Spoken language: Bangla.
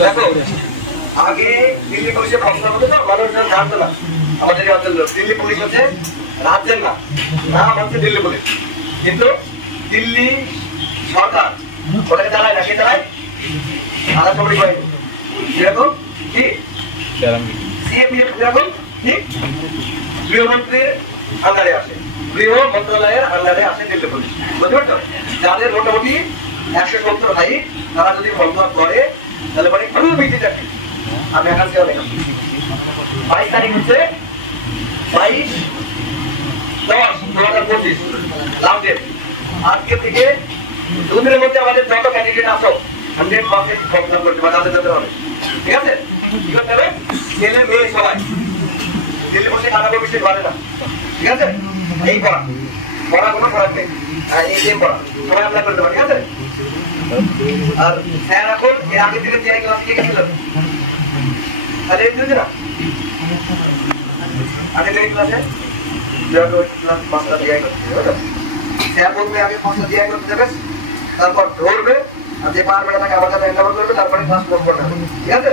দেখো আগে দিল্লি পুলিশের প্রশ্ন হতো তো মানুষজন জানতো না আমাদের এই অঞ্চল দিল্লি পুলিশ হচ্ছে রাজ্যের নাম হচ্ছে দিল্লি পুলিশ, কিন্তু দিল্লি সরকার ওটাকে চালায় না, কে চালায়? আধা সামরিক বাহিনী। যেরকম কি সিএপিএফ যেরকম কি গৃহমন্ত্রীর আন্ডারে আসে, গৃহ মন্ত্রণালয়ের আন্ডারে আসে দিল্লি পুলিশ, বুঝতে পারছো? যাদের মোটামুটি 170 হাইট, তারা যদি মন্তব্য করে তাহলে মানে কোনো ভিত্তি থাকে। আমি এখান থেকে 22 তারিখ হচ্ছে 22/10/2025 লাস্ট ডেট। আজকে থেকে 2 দিনের মধ্যে আমাদের যত ক্যান্ডিডেট আসো 100% ফর্ম ফিল করতে হবে, ঠিক আছে? কি করতে হবে? ছেলে মেয়ে সবাই দিল্লি পুলিশে কাটাবো বিষয় পারে না, ঠিক আছে? এই পড়া কোনো পড়া নেই, এই সেম পড়া সবাই অ্যাপ্লাই করতে পারে, ঠিক আছে? আর স্যার এখন এর আগের দিকে যে ক্লাস কে গেছিল তাহলে এই দুই না আগের ক্লাসে ক্লাস মাস্টার দিয়ে করতে হবে। স্যার বলবে আগে মাস্টার দিয়ে করতে দেবে, তারপর ধরবে আর যে পারবে না তাকে আবার এন্টার করবে, তারপরে ক্লাস করবে, ঠিক আছে?